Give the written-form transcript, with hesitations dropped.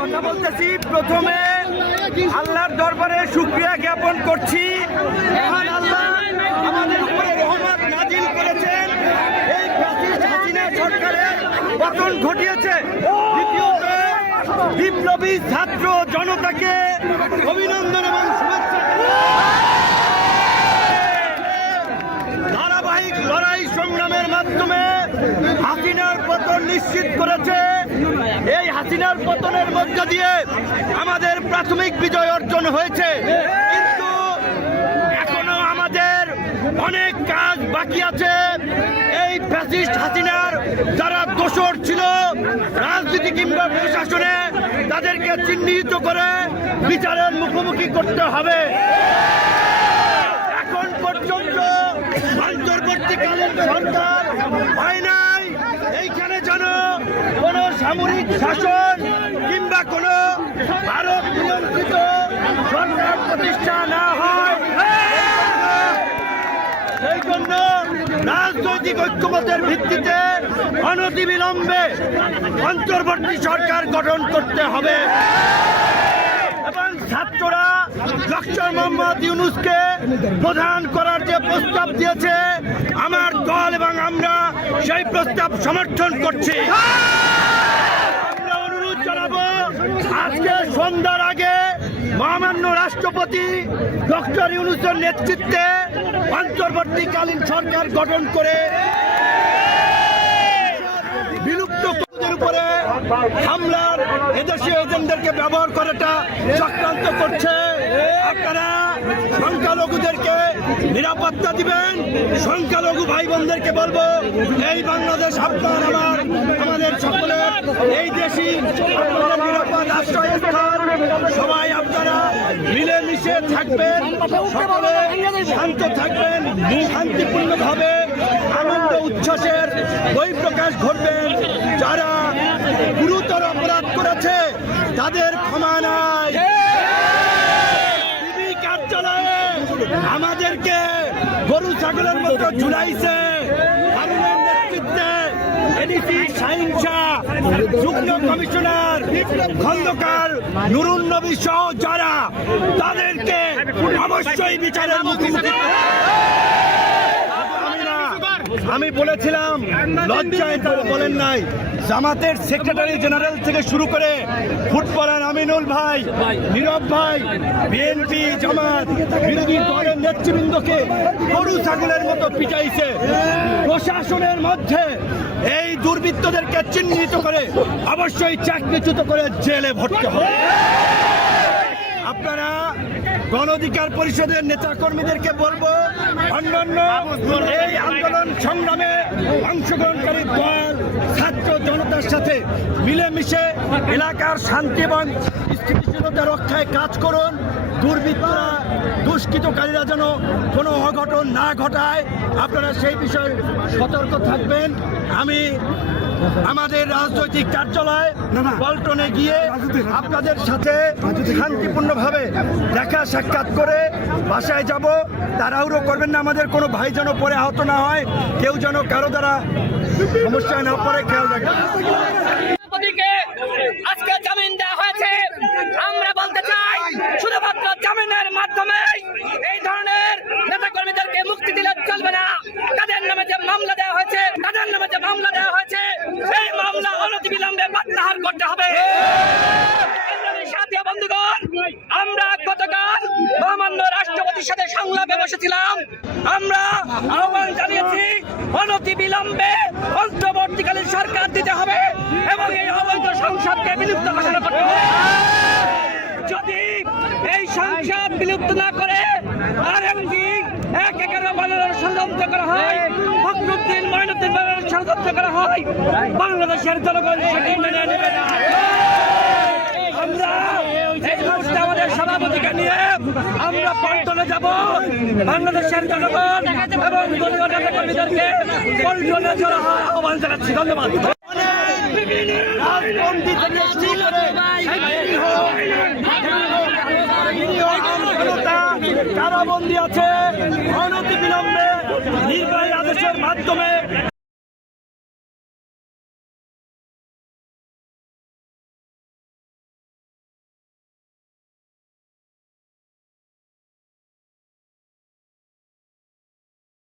কথা বলতেছি, প্রথমে আল্লাহর দরবারে শুকরিয়া জ্ঞাপন করছি। আল্লাহ আমাদের উপরে রহমত নাজিল করেছেন, এই ফ্যাসিস্ট হাসিনা সরকারের পতন ঘটিয়েছে। দ্বিতীয়ত, বিপ্লবী ছাত্র জনতাকে অভিনন্দন এবং শুভেচ্ছা। ধারাবাহিক লড়াই সংগ্রামের মাধ্যমে হাসিনার পতন নিশ্চিত করেছে। এই হাসিনার পতনের মধ্য দিয়ে আমাদের প্রাথমিক বিজয় অর্জন হয়েছে, কিন্তু এখনো আমাদের অনেক কাজ বাকি আছে। এই ফ্যাসিস্ট হাসিনার যারা দোষর ছিল রাজনীতি কিংবা প্রশাসনে, তাদেরকে চিহ্নিত করে বিচারের মুখোমুখি করতে হবে। এখন পর্যন্ত অন্তর্বর্তীকালীন সরকার হয় নাই, এইখানে যেন কোন সামরিক শাসন কিংবা কোন ভারত নিয়ন্ত্রিত সরকার প্রতিষ্ঠা না হয়। সেই জন্য রাজনৈতিক ঐক্যমতের ভিত্তিতে অনতিবিলম্বে অন্তর্বর্তী সরকার গঠন করতে হবে এবং ছাত্ররা ডক্টর মোহাম্মদ ইউনূসকে প্রধান করার যে প্রস্তাব দিয়েছে, আমার দল এবং আমরা সেই প্রস্তাব সমর্থন করছি। আমরা অনুরোধ জানাবো, আজকে সন্ধ্যার আগে মহামান্য রাষ্ট্রপতি ডক্টর ইউনূসের নেতৃত্বে অন্তর্বর্তীকালীন সরকার গঠন করে বিলুপ্ত উপরে হামলার এদেশীয় এজেন্টদেরকে ব্যবহার করাটা চক্রান্ত করছে। আপনারা সংখ্যালঘুদেরকে নিরাপত্তা দিবেন। সংখ্যালঘু ভাই বোনদেরকে বলবো, এই বাংলাদেশ আপনার আমার আমাদের সকলের, এই দেশই আপনাদের নিরাপদ আশ্রয়স্থল। সবাই আপনারা মিলেমিশে থাকবেন, সকলে শান্ত থাকবেন, শান্তিপূর্ণভাবে আনন্দ উচ্ছ্বাসের বহিঃপ্রকাশ ঘটবেন। যারা গুরুতর অপরাধ করেছে তাদের ক্ষমা নাই। টিভি কার্যালয়ে আমাদেরকে গরু ছাগলের মতো ঝুলাইছে। হারুনের নেতৃত্বে এডিসি শাহীন শাহ, যুগ্ম কমিশনার খন্দকার নুরুন নবী সহ যারা, তাদেরকে অবশ্যই বিচারের মুখোমুখি। আমি বলেছিলাম, লজ্জায় তারা বলেন নাই। জামাতের সেক্রেটারি জেনারেল থেকে শুরু করে ফুটবলার আমিনুল ভাই, নীরব ভাই, বিএনপি জামাত বিরোধী দলের নেতৃবৃন্দকে গরু ছাগলের মতো পিটাইছে। প্রশাসনের মধ্যে এই দুর্বৃত্তদেরকে চিহ্নিত করে অবশ্যই চাকরিচ্যুত করে জেলে ভরতে হবে। আপনারা গণ অধিকার পরিষদের নেতা কর্মীদেরকে বলবো, অন্যান্য এই আন্দোলন সংগ্রামে অংশগ্রহণকারী দল ছাত্র জনতার সাথে মিলেমিশে এলাকার শান্তি এবং স্থিতিশীলতা রক্ষায় কাজ করুন। দুর্বৃত্তরা, দুষ্কৃতকারীরা যেন কোনো অঘটন না ঘটায়, আপনারা সেই বিষয়ে সতর্ক থাকবেন। আমি আমাদের রাজনৈতিক কার্যালয় পল্টনে গিয়ে আপনাদের সাথে শান্তিপূর্ণভাবে দেখা সাক্ষাৎ করে বাসায় যাব। তাড়াহুড়ো করবেন না, আমাদের কোনো ভাই যেন পরে আহত না হয়, কেউ যেন কারো দ্বারা সমস্যায় না পড়ে, খেয়াল রাখবেন। আজকে জামিন দেওয়া হয়েছে। আমরা বলতে চাই, শুধুমাত্র জামিনের মাধ্যমে এই ধরনের নেতা কর্মীদেরকে মুক্তি দিলে চলবে না। তাদের নামে যে মামলা দেওয়া হয়েছে, সেই মামলা অনতিবিলম্বে প্রত্যাহার করতে হবে। সাথী বন্ধুগণ, আমরা গতকাল মহামান্য রাষ্ট্রপতির সাথে সংলাপে বসেছিলাম। আমরা আহ্বান জানিয়েছি, অনতিবিলম্বে অন্তর্বর্তীকালীন সরকার দিতে হবে এবং এই অবৈধ সংসদকে বিলুপ্ত ঘোষণা করতে হবে। যদি এই সংসদ বিলুপ্ত না করে আর এমনকি ১/১১ বানানোর ষড়যন্ত্র করা হয়, ফখরুদ্দিন মঈনুদ্দিন বানানোর ষড়যন্ত্র করা হয়, বাংলাদেশের জনগণ সেটি মেনে নেবে না। আমরা এই মুহূর্তে আমাদের সভাপতিকে নিয়ে আমরা পল্টনে যাব। বাংলাদেশের জনগণ এবং দলীয় নেতা কর্মীদেরকে পল্টনে জড়ো হওয়ার আহ্বান জানাচ্ছি। ধন্যবাদ। কারাবন্দী আছে, অনতিবিলম্বে নির্বাহী আদেশের মাধ্যমে